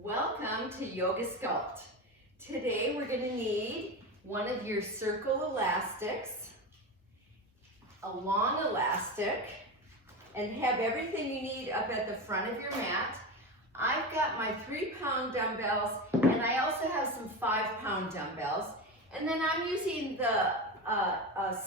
Welcome to Yoga Sculpt. Today we're going to need one of your circle elastics, a long elastic, and have everything you need up at the front of your mat. I've got my 3-pound dumbbells, and I also have some 5-pound dumbbells. And then I'm using the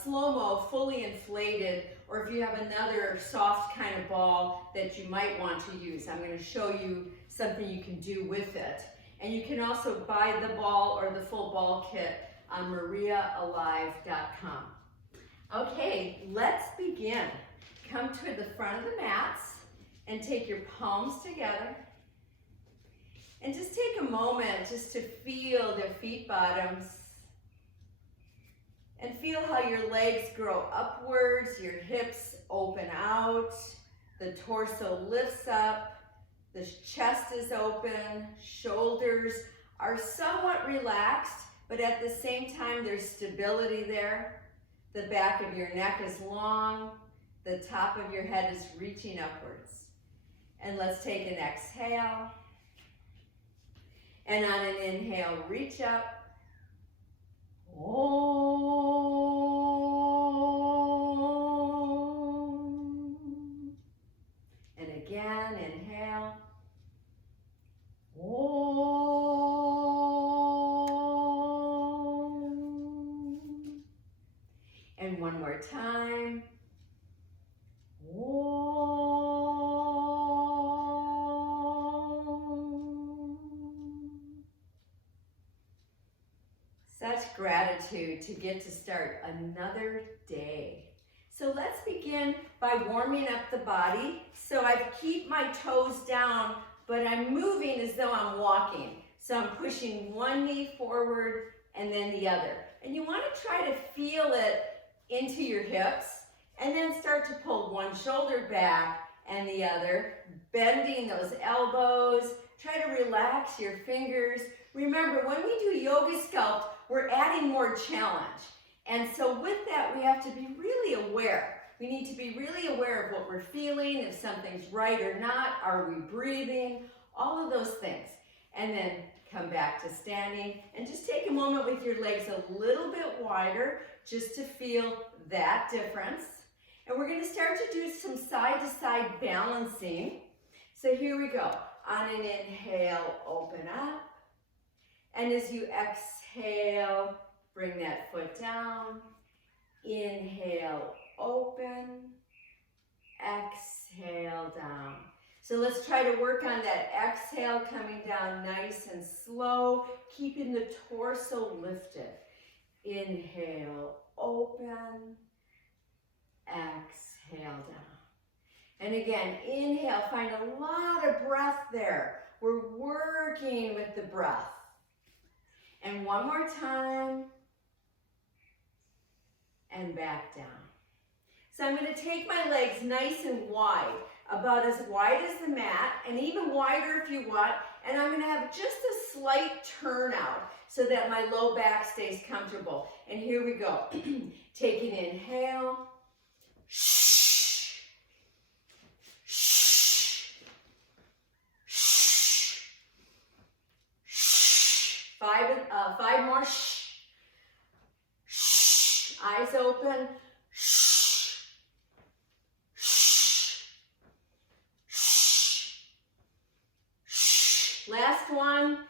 slo-mo fully inflated, or if you have another soft kind of ball that you might want to use. I'm going to show you something you can do with it. And you can also buy the ball or the full ball kit on mariaalive.com. Okay, let's begin. Come to the front of the mats and take your palms together. And just take a moment just to feel the feet bottoms. And feel how your legs grow upwards, your hips open out, the torso lifts up, the chest is open, shoulders are somewhat relaxed, but at the same time there's stability there. The back of your neck is long, the top of your head is reaching upwards. And let's take an exhale. And on an inhale, reach up. And again, inhale. And one more time. Such gratitude to get to start another day. So let's begin by warming up the body. So I keep my toes down, but I'm moving as though I'm walking. So I'm pushing one knee forward and then the other. And you want to try to feel it into your hips and then start to pull one shoulder back and the other, bending those elbows. Try to relax your fingers. Remember, when we do Yoga Sculpt, we're adding more challenge. And so with that, we have to be really aware. We need to be really aware of what we're feeling, if something's right or not, are we breathing, all of those things. And then come back to standing and just take a moment with your legs a little bit wider just to feel that difference. And we're going to start to do some side-to-side balancing. So here we go. On an inhale, open up. And as you exhale, bring that foot down. Inhale, open. Exhale, down. So let's try to work on that exhale, coming down nice and slow, keeping the torso lifted. Inhale, open. Exhale, down. And again, inhale, find a lot of breath there. We're working with the breath. And one more time. And back down. So I'm going to take my legs nice and wide, about as wide as the mat, and even wider if you want. And I'm going to have just a slight turnout so that my low back stays comfortable. And here we go. Take an inhale. 5 more. Eyes open. Last one.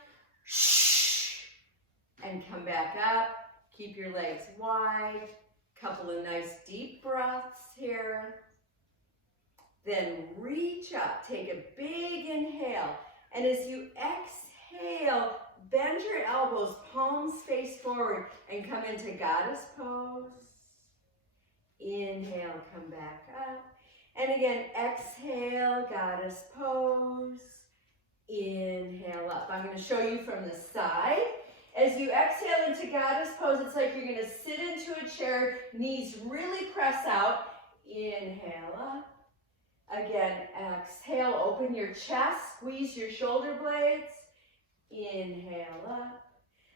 And come back up. Keep your legs wide. Couple of nice deep breaths here. Then reach up. Take a big inhale. And as you exhale, bend your elbows, palms face forward, and come into goddess pose. Inhale, come back up. And again, exhale, goddess pose. Inhale up. I'm going to show you from the side. As you exhale into goddess pose, it's like you're going to sit into a chair, knees really press out. Inhale up. Again, exhale, open your chest, squeeze your shoulder blades. Inhale up.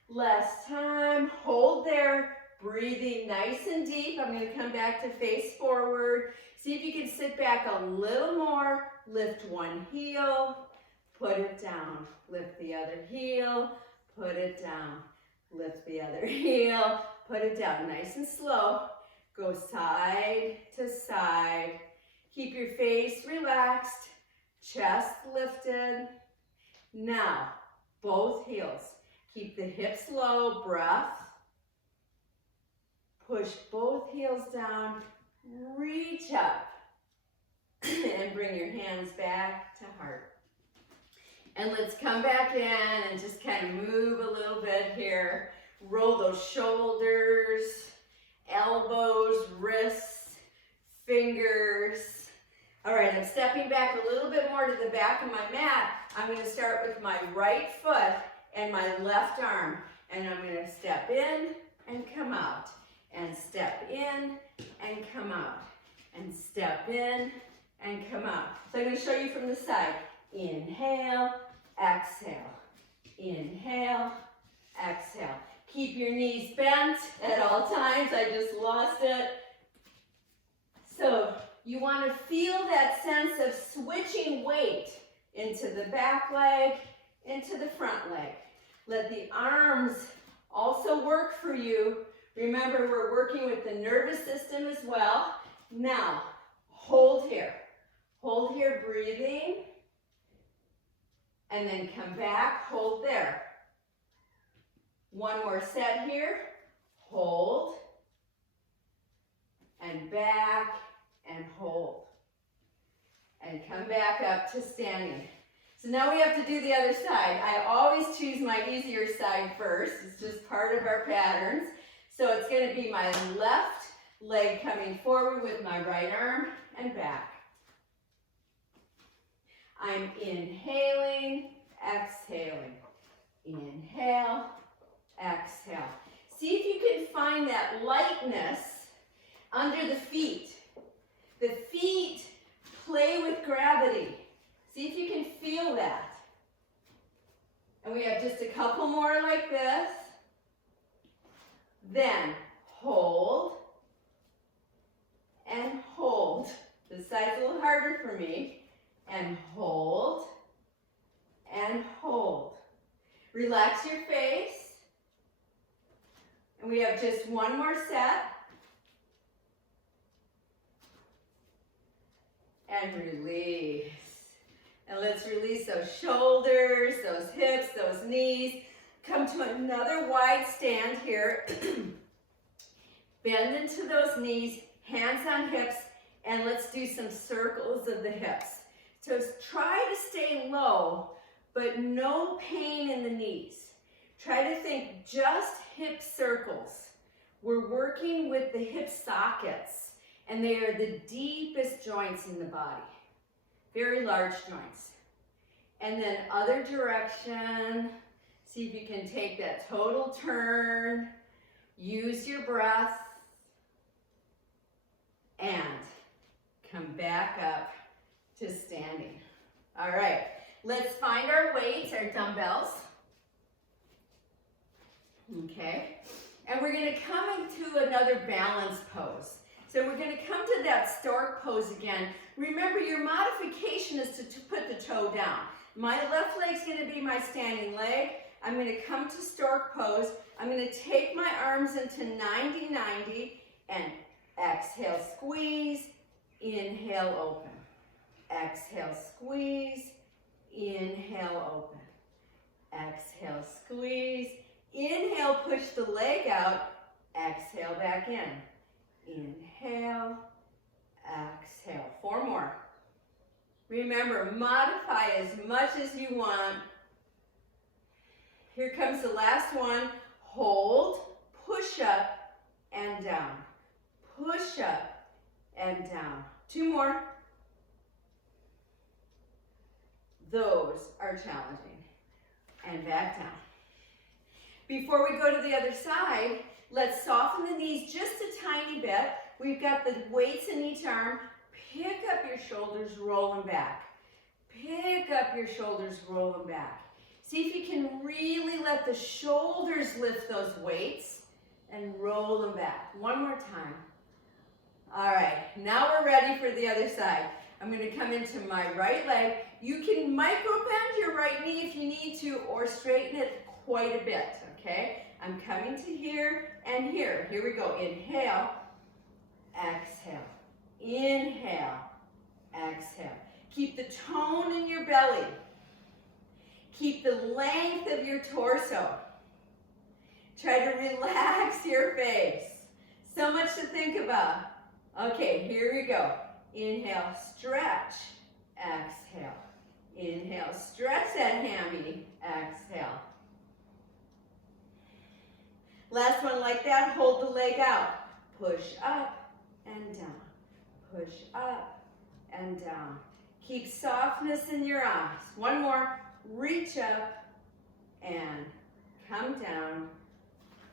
Last time, hold there, breathing nice and deep. I'm going to come back to face forward. See if you can sit back a little more. Lift one heel, put it down, lift the other heel, put it down, lift the other heel, put it down. Nice and slow. Go side to side. Keep your face relaxed, chest lifted. Now, both heels. Keep the hips low, breath. Push both heels down, reach up, and bring your hands back to heart. And let's come back in and just kind of move a little bit here. Roll those shoulders, elbows, wrists, fingers. All right, I'm stepping back a little bit more to the back of my mat. I'm going to start with my right foot and my left arm. And I'm going to step in and come out. And step in and come out. And step in and come out. So I'm going to show you from the side. Inhale, exhale. Inhale, exhale. Keep your knees bent at all times. I just lost it. So you want to feel that sense of switching weight into the back leg, into the front leg. Let the arms also work for you. Remember, we're working with the nervous system as well. Now, hold here. Hold here, breathing. And then come back, hold there. One more set here. Hold. And back, and hold. And come back up to standing. So now we have to do the other side. I always choose my easier side first. It's just part of our patterns. So it's going to be my left leg coming forward with my right arm and back. I'm inhaling, exhaling. Inhale, exhale. See if you can find that lightness under the feet. The feet play with gravity. See if you can feel that. And we have just a couple more like this. Then hold and hold. This side's a little harder for me. And hold and hold. Relax your face. And we have just one more set. And release. And let's release those shoulders, those hips, those knees. Come to another wide stand here. Bend into those knees, hands on hips, and let's do some circles of the hips. So try to stay low, but no pain in the knees. Try to think just hip circles. We're working with the hip sockets, and they are the deepest joints in the body. Very large joints. And then other direction. See if you can take that total turn. Use your breath. And come back up to standing. All right, let's find our weights, our dumbbells. Okay, and we're going to come into another balance pose. So we're going to come to that stork pose again. Remember, your modification is to put the toe down. My left leg's going to be my standing leg. I'm going to come to stork pose. I'm going to take my arms into 90-90 and exhale, squeeze, inhale, open. Exhale, squeeze, inhale, open. Exhale, squeeze, inhale, push the leg out, exhale back in. Inhale, exhale. 4 more. Remember, modify as much as you want. Here comes the last one. Hold, push up and down. Push up and down. 2 more. Those are challenging. And back down. Before we go to the other side, let's soften the knees just a tiny bit. We've got the weights in each arm. Pick up your shoulders, roll them back. Pick up your shoulders, roll them back. See if you can really let the shoulders lift those weights and roll them back. 1 more time. All right, now we're ready for the other side. I'm going to come into my right leg. You can micro bend your right knee if you need to, or straighten it quite a bit, okay? I'm coming to here and here. Here we go. Inhale, exhale. Inhale, exhale. Keep the tone in your belly. Keep the length of your torso. Try to relax your face. So much to think about. Okay, here we go. Inhale, stretch, exhale. Inhale, stretch that hammy, exhale. Last one like that, hold the leg out. Push up and down. Push up and down. Keep softness in your eyes. One more, reach up and come down.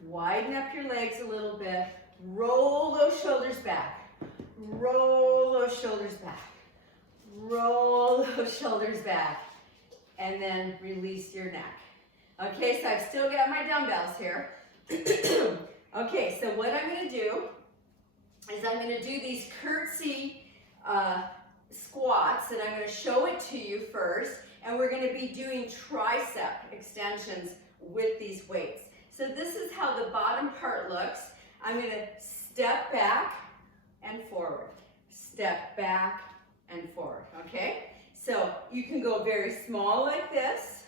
Widen up your legs a little bit. Roll those shoulders back. Roll those shoulders back. Roll those shoulders back. And then release your neck. Okay, so I've still got my dumbbells here. Okay, so what I'm going to do is I'm going to do these curtsy squats, and I'm going to show it to you first, and we're going to be doing tricep extensions with these weights. So this is how the bottom part looks. I'm going to step back and forward, step back and forward, okay? So you can go very small like this,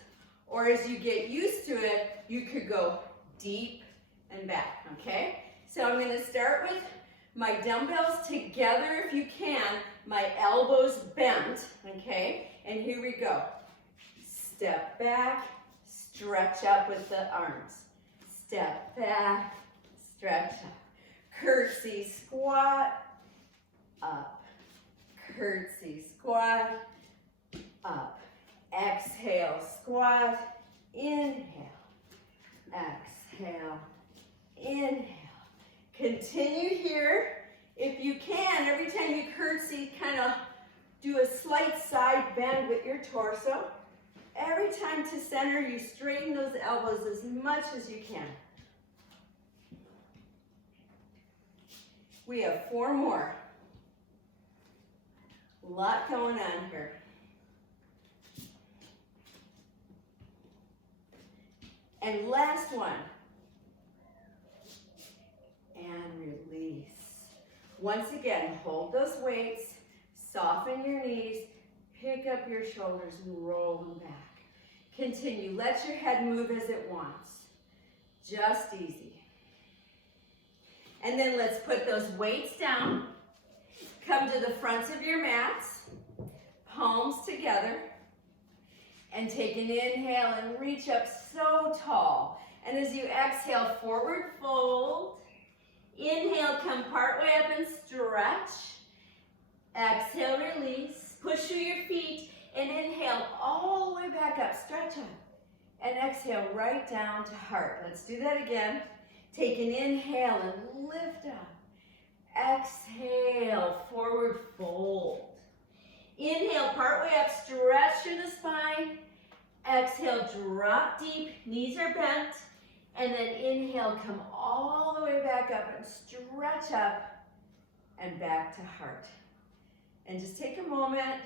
or as you get used to it, you could go deep and back, okay? So I'm going to start with my dumbbells together if you can, my elbows bent, okay? And here we go. Step back, stretch up with the arms. Step back, stretch up. Curtsy squat, up. Curtsy squat, up. Exhale, squat, inhale. Exhale, inhale. Continue here. If you can, every time you curtsy, kind of do a slight side bend with your torso. Every time to center, you straighten those elbows as much as you can. We have 4 more. A lot going on here. And last one. And release. Once again, hold those weights, soften your knees, pick up your shoulders and roll them back. Continue, let your head move as it wants. Just easy. And then let's put those weights down. Come to the fronts of your mats, palms together, and take an inhale and reach up so tall. And as you exhale, forward fold. Inhale, come partway up and stretch. Exhale, release. Push through your feet and inhale all the way back up. Stretch up. And exhale right down to heart. Let's do that again. Take an inhale and lift up. Exhale, forward fold. Inhale, partway up, stretch through the spine. Exhale, drop deep, knees are bent. And then inhale, come all the way back up and stretch up and back to heart. And just take a moment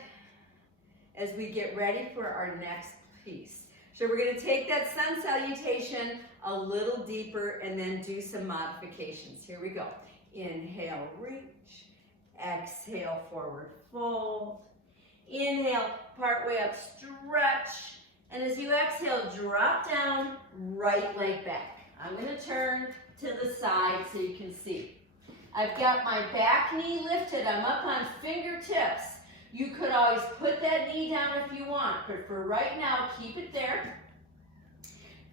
as we get ready for our next piece. So we're going to take that sun salutation a little deeper and then do some modifications. Here we go. Inhale, reach. Exhale, forward fold. Inhale, partway up, stretch. And as you exhale, drop down, right leg back. I'm going to turn to the side so you can see. I've got my back knee lifted. I'm up on fingertips. You could always put that knee down if you want, but for right now, keep it there.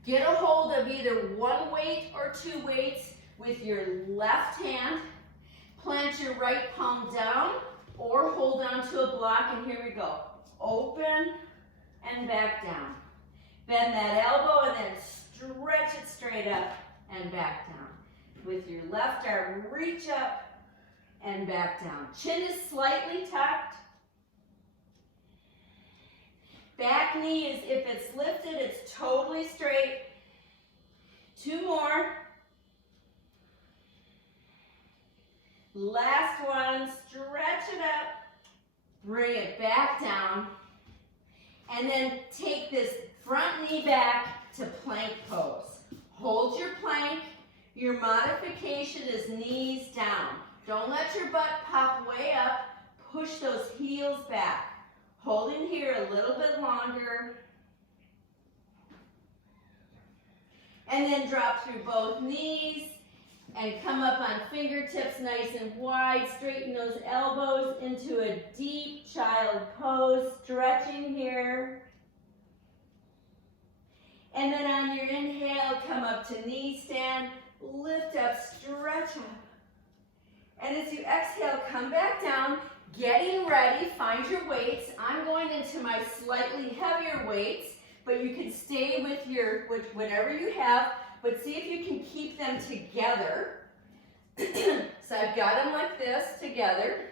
Get a hold of either one weight or 2 weights with your left hand. Plant your right palm down or hold on to a block, and here we go. Open and back down. Bend that elbow and then stretch it straight up and back down. With your left arm, reach up and back down. Chin is slightly tucked. Back knee is, if it's lifted, it's totally straight. 2 more. Last one, stretch it up. Bring it back down. And then take this front knee back to plank pose. Hold your plank. Your modification is knees down. Don't let your butt pop way up. Push those heels back. Hold in here a little bit longer. And then drop through both knees and come up on fingertips nice and wide. Straighten those elbows into a deep child pose, stretching here. And then on your inhale, come up to knee stand, lift up, stretch up. And as you exhale, come back down, getting ready, find your weights. I'm going into my slightly heavier weights, but you can stay with whatever you have, but see if you can keep them together. So I've got them like this together,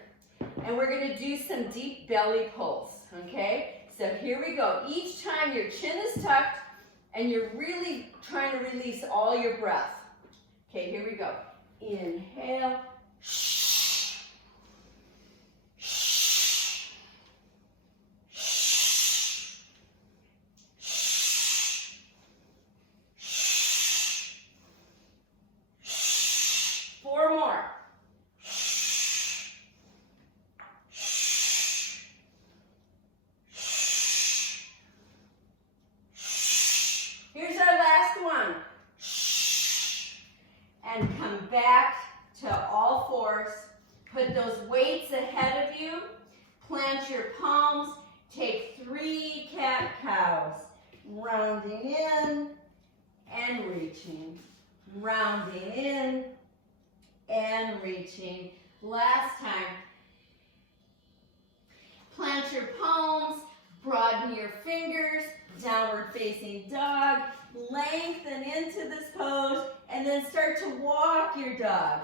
and we're going to do some deep belly pulls, okay? So here we go. Each time your chin is tucked, and you're really trying to release all your breath. Okay, here we go. Inhale. 4 more. Here's our last one. And come back to all fours. Put those weights ahead of you. Plant your palms. Take 3 cat-cows. Rounding in and reaching. Rounding in and reaching. Last time. Plant your palms. Broaden your fingers. Downward facing dog. Lengthen into this pose and then start to walk your dog.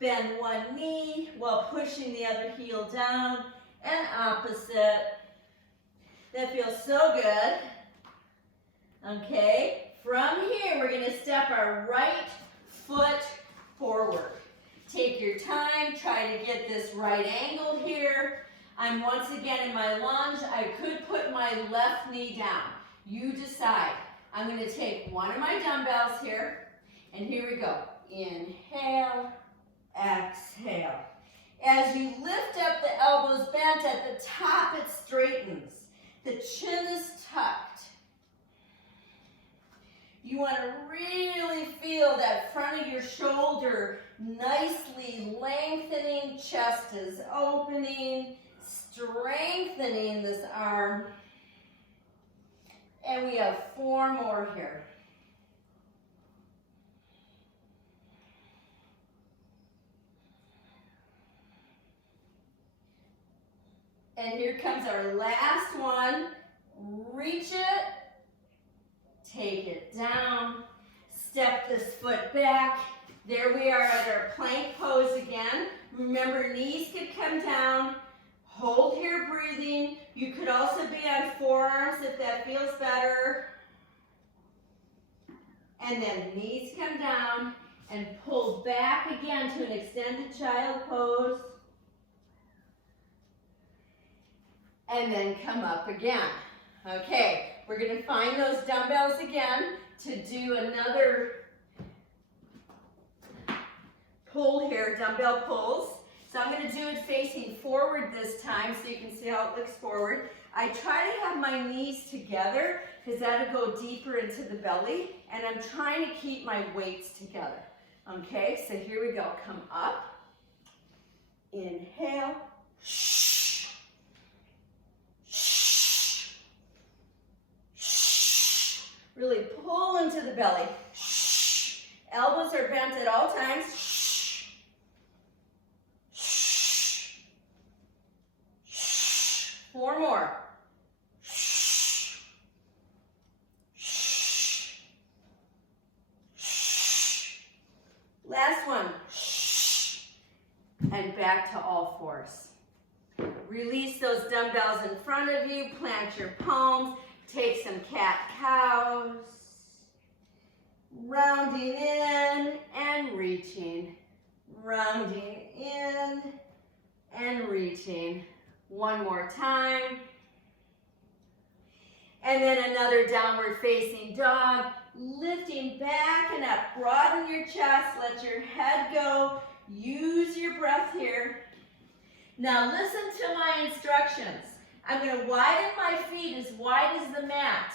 Bend one knee while pushing the other heel down and opposite. That feels so good. Okay, from here we're going to step our right foot forward. Take your time, try to get this right angle here. I'm once again in my lunge. I could put my left knee down. You decide. I'm going to take one of my dumbbells here, and here we go. Inhale, exhale. As you lift up, the elbows bent, at the top it straightens. The chin is tucked. You want to really feel that front of your shoulder nicely lengthening, chest is opening, strengthening this arm. And we have 4 more here. And here comes our last one. Reach it, take it down, step this foot back. There we are at our plank pose again. Remember, knees could come down. Hold here, breathing. You could also be on forearms if that feels better. And then knees come down and pull back again to an extended child pose. And then come up again. Okay, we're going to find those dumbbells again to do another pull here, dumbbell pulls. So I'm going to do it facing forward this time so you can see how it looks forward. I try to have my knees together because that'll go deeper into the belly, and I'm trying to keep my weights together. Okay, so here we go. Come up. Inhale. Really pull into the belly. Elbows are bent at all times. 4 more. Last one. And back to all fours. Release those dumbbells in front of you. Plant your palms. Take some cat-cows. Rounding in and reaching. Rounding in and reaching. One more time. And then another downward facing dog, lifting back and up. Broaden your chest, let your head go. Use your breath here. Now listen to my instructions. I'm going to widen my feet as wide as the mat.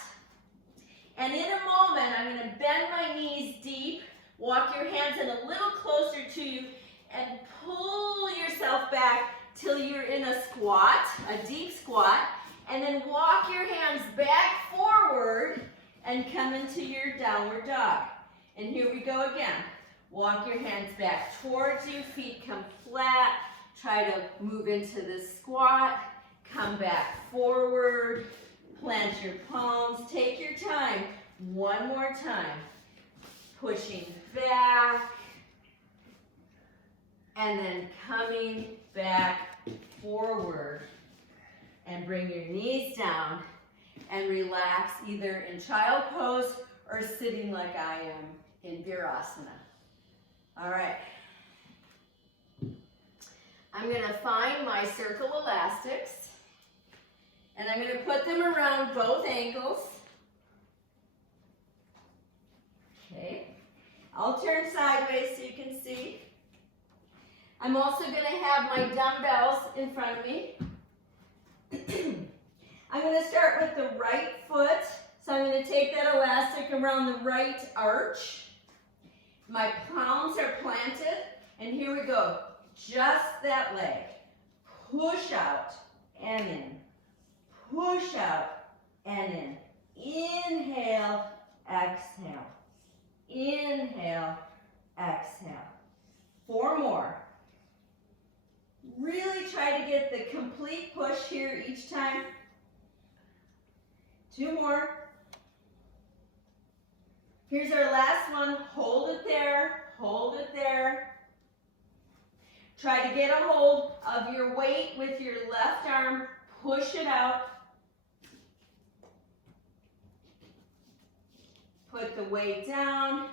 And in a moment, I'm going to bend my knees deep, walk your hands in a little closer to you, and pull yourself back till you're in a squat, a deep squat, and then walk your hands back forward and come into your downward dog. And here we go again. Walk your hands back towards you, feet come flat, try to move into the squat, come back forward, plant your palms, take your time. One more time. Pushing back, and then coming back forward. And bring your knees down and relax either in child pose or sitting like I am in Virasana. All right. I'm going to find my circle elastics and I'm going to put them around both ankles. Okay. I'll turn sideways so you can see. I'm also going to have my dumbbells in front of me. I'm going to start with the right foot. So I'm going to take that elastic around the right arch. My palms are planted. And here we go. Just that leg. Push out and in. Push out and in. Inhale, exhale. Inhale, exhale. 4 more. Really try to get the complete push here each time. 2 more. Here's our last one. Hold it there. Hold it there. Try to get a hold of your weight with your left arm. Push it out. Put the weight down.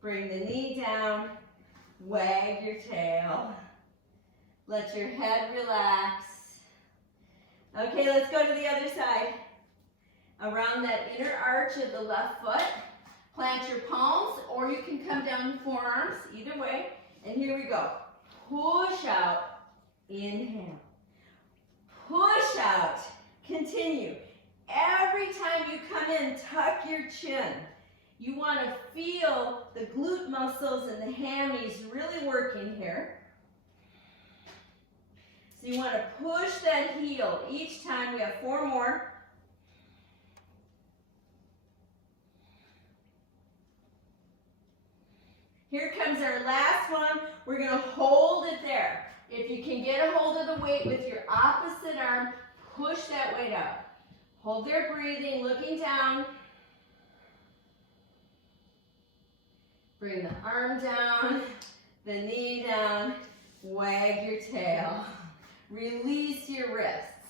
Bring the knee down. Wag your tail. Let your head relax. Okay, let's go to the other side. Around that inner arch of the left foot. Plant your palms, or you can come down the forearms, either way. And here we go. Push out. Inhale. Push out. Continue. Every time you come in, tuck your chin. You want to feel the glute muscles and the hammies really working here. So you want to push that heel each time. We have 4 more. Here comes our last one. We're going to hold it there. If you can get a hold of the weight with your opposite arm, push that weight out. Hold there, breathing, looking down. Bring the arm down, the knee down, wag your tail. Release your wrists.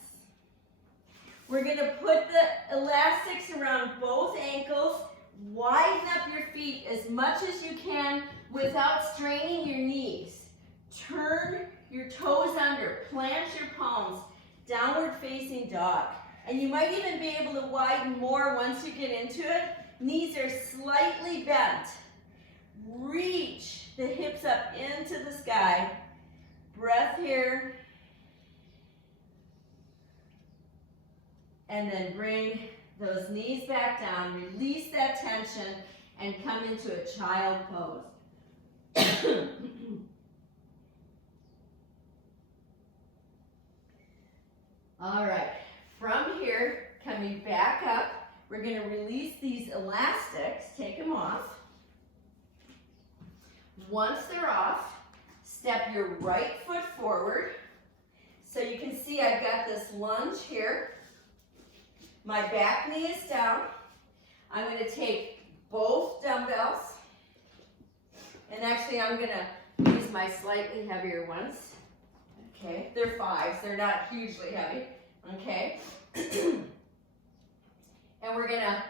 We're going to put the elastics around both ankles. Widen up your feet as much as you can without straining your knees. Turn your toes under, plant your palms, downward facing dog. And you might even be able to widen more once you get into it. Knees are slightly bent. Reach the hips up into the sky. Breath here. And then bring those knees back down. Release that tension and come into a child pose. All right. From here, coming back up, we're going to release these elastics. Take them off. Once they're off, step your right foot forward. So you can see I've got this lunge here. My back knee is down. I'm going to take both dumbbells. And actually I'm going to use my slightly heavier ones. Okay, they're 5s. They're not hugely heavy. Okay. And we're going to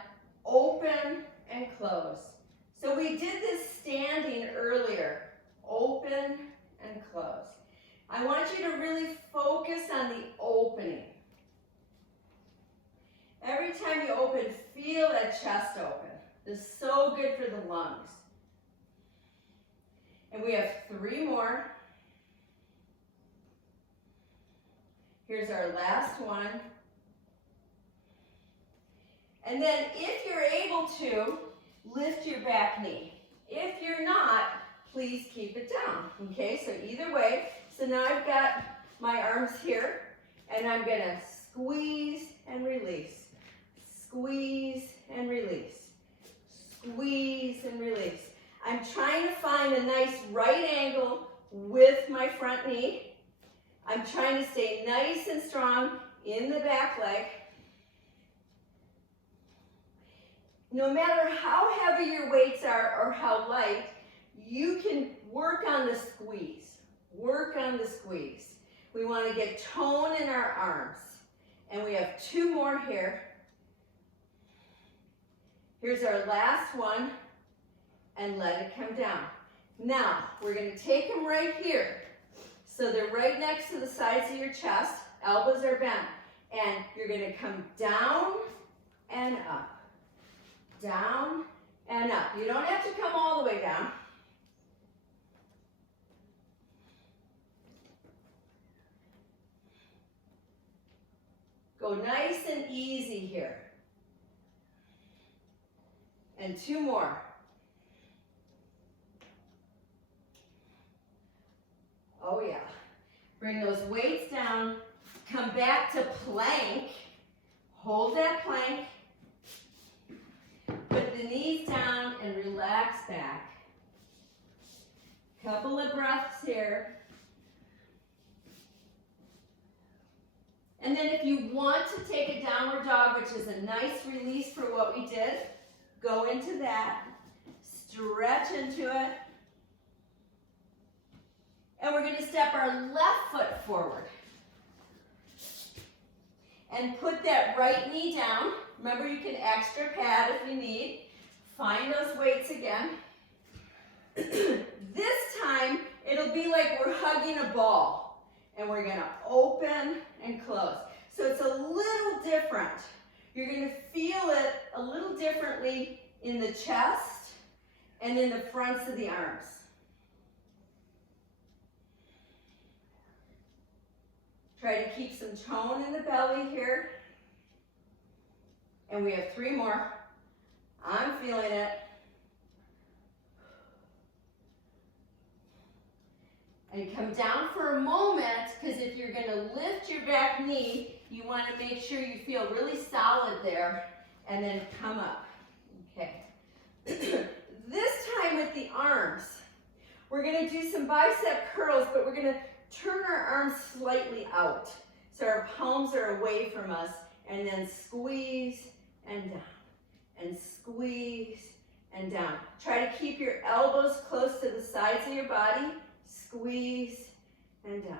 open and close. So we did this standing earlier. Open and close. I want you to really focus on the opening. Every time you open, feel that chest open. This is so good for the lungs. And we have 3 more. Here's our last one. And then if you're able to, lift your back knee. If you're not, please keep it down. Okay, so either way. So now I've got my arms here, and I'm gonna squeeze and release. Squeeze and release. Squeeze and release. I'm trying to find a nice right angle with my front knee. I'm trying to stay nice and strong in the back leg. No matter how heavy your weights are or how light, you can work on the squeeze. Work on the squeeze. We want to get tone in our arms. And we have 2 more here. Here's our last one. And let it come down. Now, we're going to take them right here. So they're right next to the sides of your chest. Elbows are bent. And you're going to come down and up. Down and up. You don't have to come all the way down. Go nice and easy here. And 2 more. Oh yeah. Bring those weights down. Come back to plank. Hold that plank. Put the knees down and relax back. Couple of breaths here. And then if you want to take a downward dog, which is a nice release for what we did, go into that. Stretch into it. And we're going to step our left foot forward. And put that right knee down. Remember, you can extra pad if you need. Find those weights again. This time, it'll be like we're hugging a ball. And we're going to open and close. So it's a little different. You're going to feel it a little differently in the chest and in the fronts of the arms. Try to keep some tone in the belly here. And we have 3 more. I'm feeling it. And come down for a moment, because if you're going to lift your back knee, you want to make sure you feel really solid there, and then come up. Okay. This time with the arms, we're going to do some bicep curls, but we're going to turn our arms slightly out. So our palms are away from us, and then squeeze and down, and squeeze and down. Try to keep your elbows close to the sides of your body. Squeeze and down.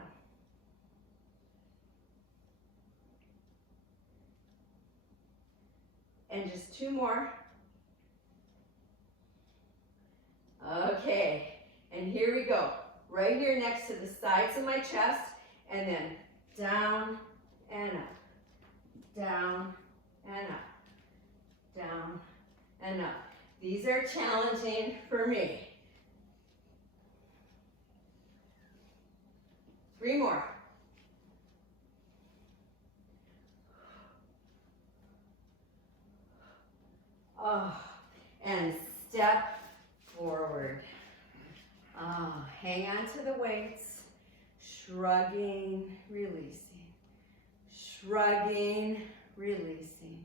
And just 2 more. Okay, and here we go. Right here next to the sides of my chest, and then down and up, down and up, down and up. These are challenging for me. 3 more. Oh, and step forward. Hang on to the weights. Shrugging, releasing. Shrugging, releasing.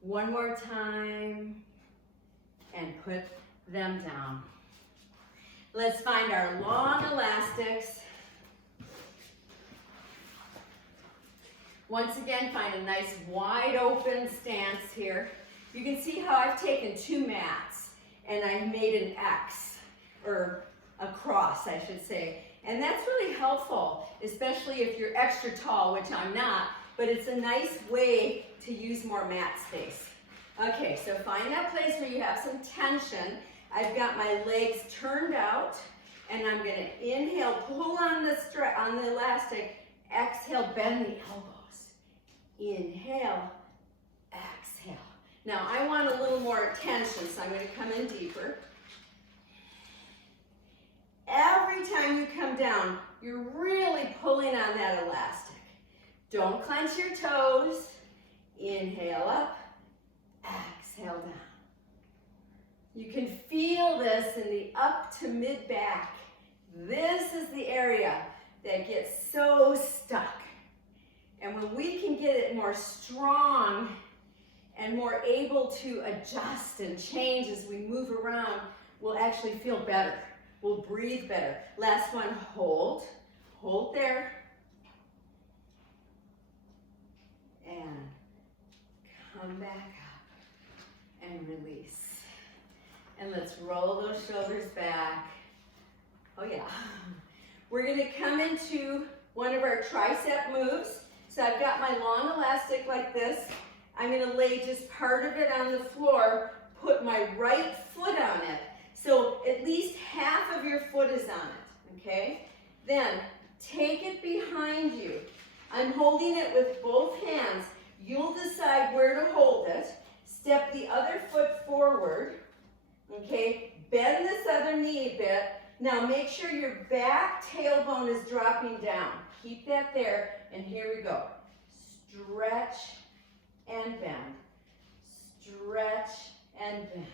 1 more time. And put them down. Let's find our long elastics. Once again, find a nice wide open stance here. You can see how I've taken 2 mats and I've made an X, or a cross, I should say. And that's really helpful, especially if you're extra tall, which I'm not, but it's a nice way to use more mat space. Okay, so find that place where you have some tension. I've got my legs turned out, and I'm gonna inhale, pull on the elastic, exhale, bend the elbows. Inhale, exhale. Now I want a little more tension, so I'm going to come in deeper. Every time you come down, you're really pulling on that elastic. Don't clench your toes. Inhale up, exhale down. You can feel this in the up to mid back. This is the area that gets so stuck. And when we can get it more strong and more able to adjust and change as we move around, we'll actually feel better. We'll breathe better. Last one, hold. Hold there. And come back up and release. And let's roll those shoulders back. Oh yeah. We're gonna come into one of our tricep moves. So I've got my long elastic like this. I'm gonna lay just part of it on the floor, put my right foot on it. So at least half of your foot is on it, okay? Then take it behind you. I'm holding it with both hands. You'll decide where to hold it. Step the other foot forward, okay? Bend this other knee a bit. Now make sure your back tailbone is dropping down. Keep that there, and here we go. Stretch and bend. Stretch and bend.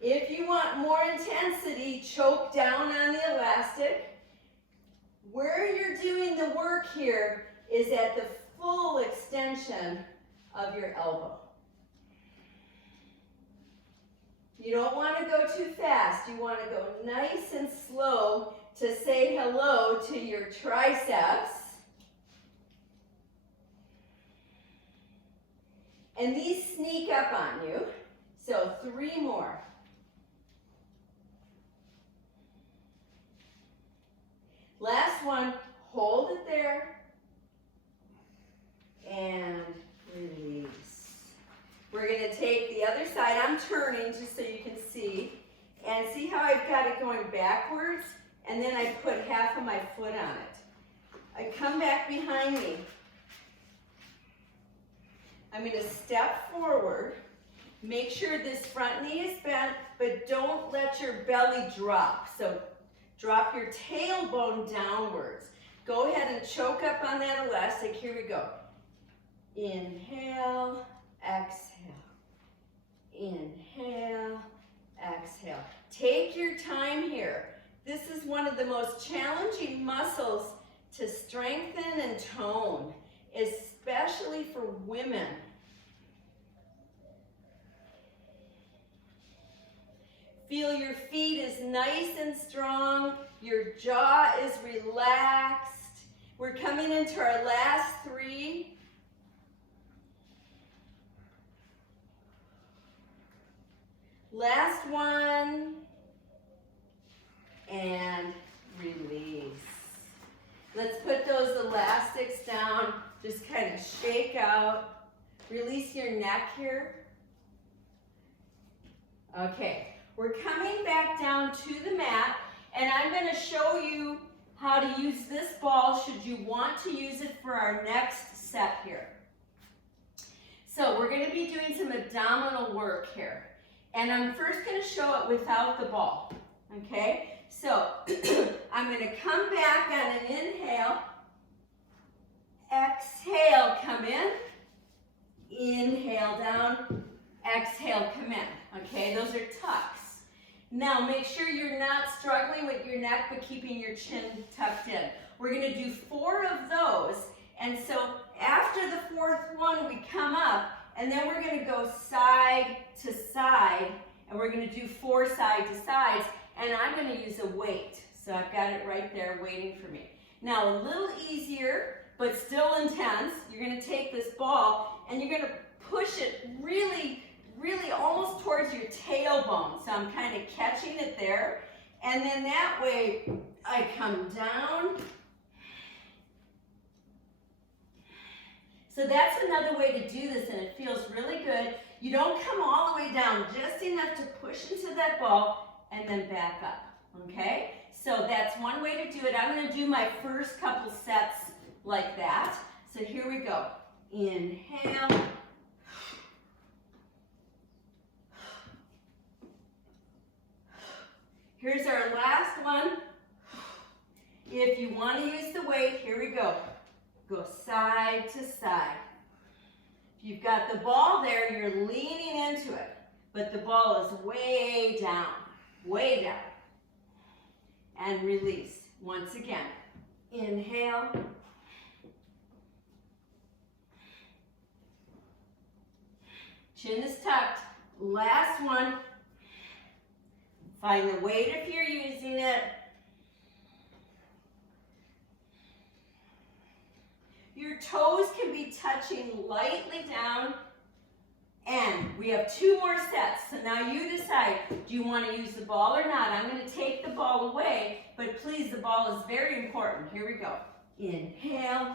If you want more intensity, choke down on the elastic. Where you're doing the work here is at the full extension of your elbow. You don't want to go too fast. You want to go nice and slow to say hello to your triceps. And these sneak up on you. So 3 more. Last one, hold it there. And release. We're going to take the other side. I'm turning just so you can see. And see how I've got it going backwards? And then I put half of my foot on it. I come back behind me. I'm going to step forward. Make sure this front knee is bent, but don't let your belly drop. So drop your tailbone downwards. Go ahead and choke up on that elastic. Here we go. Inhale, exhale. Inhale, exhale. Take your time here. This is one of the most challenging muscles to strengthen and tone, especially for women. Feel your feet is nice and strong. Your jaw is relaxed. We're coming into our last 3. Last one. And release. Let's put those elastics down. Just kind of shake out. Release your neck here. Okay. We're coming back down to the mat, and I'm going to show you how to use this ball should you want to use it for our next set here. So we're going to be doing some abdominal work here, and I'm first going to show it without the ball, okay? So I'm going to come back on an inhale, exhale, come in, inhale down, exhale, come in, okay? Those are tucks. Now make sure you're not struggling with your neck but keeping your chin tucked in. We're going to do 4 of those, and so after the 4th one we come up, and then we're going to go side to side, and we're going to do 4 side to sides, and I'm going to use a weight. So I've got it right there waiting for me. Now a little easier but still intense. You're going to take this ball and you're going to push it really almost towards your tailbone. So I'm kind of catching it there. And then that way I come down. So that's another way to do this, and it feels really good. You don't come all the way down, just enough to push into that ball and then back up, okay? So that's one way to do it. I'm going to do my first couple sets like that. So here we go. Inhale. Here's our last one. If you want to use the weight, here we go. Go side to side. If you've got the ball there, you're leaning into it, but the ball is way down, way down. And release. Once again, inhale. Chin is tucked. Last one. Find the weight if you're using it. Your toes can be touching lightly down. And we have 2 more sets. So now you decide, do you want to use the ball or not? I'm going to take the ball away, but please, the ball is very important. Here we go. Inhale.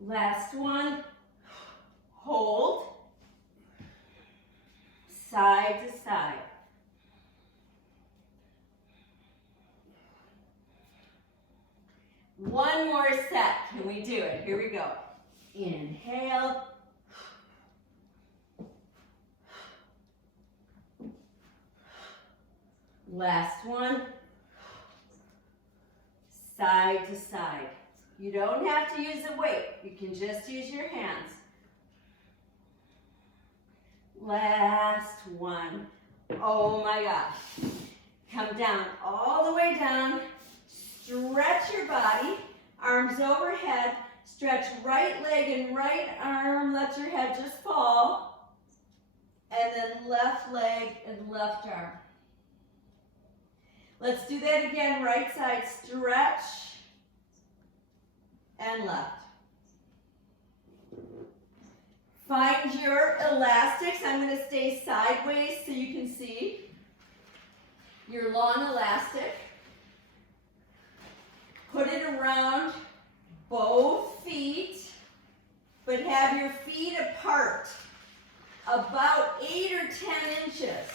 Last one. Hold. Side to side. One more set. Can we do it? Here we go. Inhale. Last one. Side to side. You don't have to use a weight. You can just use your hands. Last one. Oh my gosh. Come down all the way down. Stretch your body, arms overhead, stretch right leg and right arm, let your head just fall, and then left leg and left arm. Let's do that again, right side, stretch, and left. Find your elastics. I'm going to stay sideways so you can see your long elastic. Put it around both feet, but have your feet apart, about 8 or 10 inches.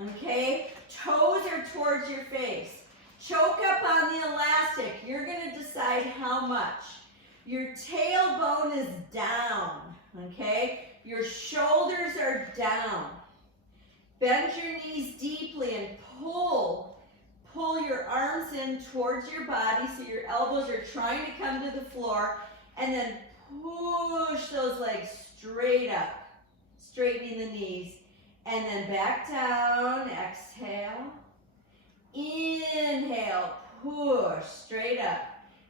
Okay? Toes are towards your face. Choke up on the elastic. You're going to decide how much. Your tailbone is down. Okay? Your shoulders are down. Bend your knees deeply and pull. Pull your arms in towards your body so your elbows are trying to come to the floor, and then push those legs straight up, straightening the knees, and then back down, exhale, inhale, push straight up.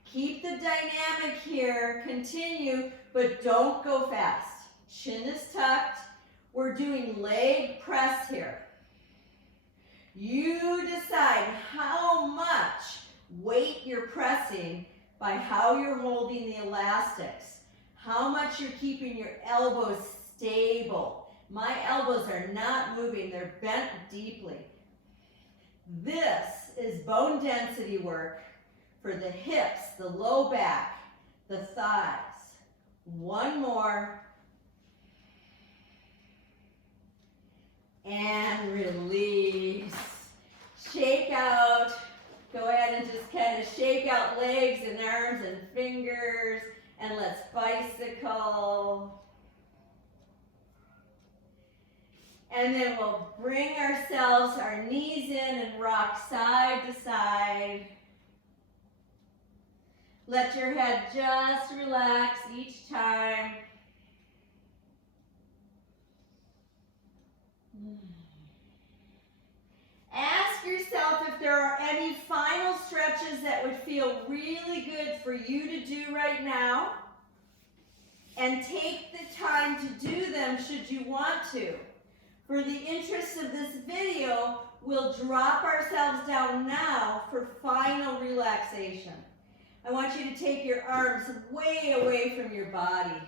Keep the dynamic here, continue, but don't go fast. Chin is tucked. We're doing leg press here. You decide how much weight you're pressing by how you're holding the elastics, how much you're keeping your elbows stable. My elbows are not moving, they're bent deeply. This is bone density work for the hips, the low back, the thighs. One more. And release. Shake out. Go ahead and just kind of shake out legs and arms and fingers. And let's bicycle. And then we'll bring ourselves, our knees in and rock side to side. Let your head just relax each time. Ask yourself if there are any final stretches that would feel really good for you to do right now. And take the time to do them should you want to. For the interest of this video, we'll drop ourselves down now for final relaxation. I want you to take your arms way away from your body.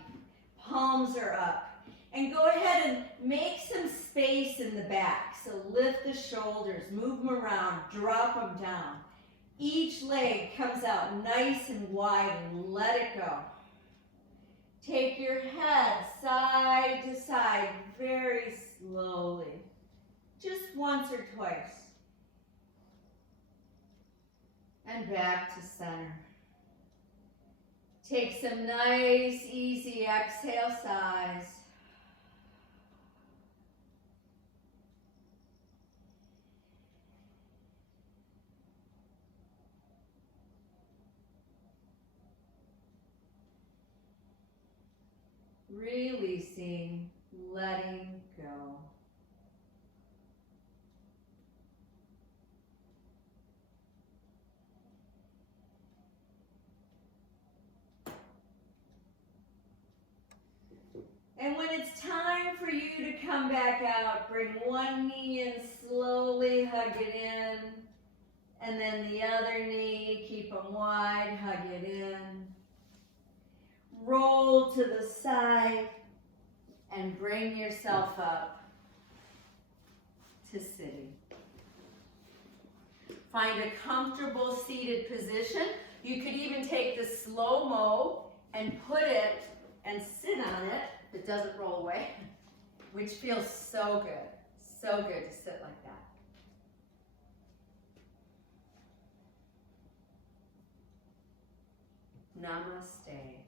Palms are up. And go ahead and make some space in the back. So lift the shoulders, move them around, drop them down. Each leg comes out nice and wide and let it go. Take your head side to side very slowly. Just once or twice. And back to center. Take some nice, easy exhale sighs. Releasing, letting go. And when it's time for you to come back out, bring one knee in, slowly hug it in. And then the other knee, keep them wide, hug it in. Roll to the side and bring yourself up to sitting. Find a comfortable seated position. You could even take the slo-mo and put it and sit on it. It doesn't roll away, which feels so good. So good to sit like that. Namaste.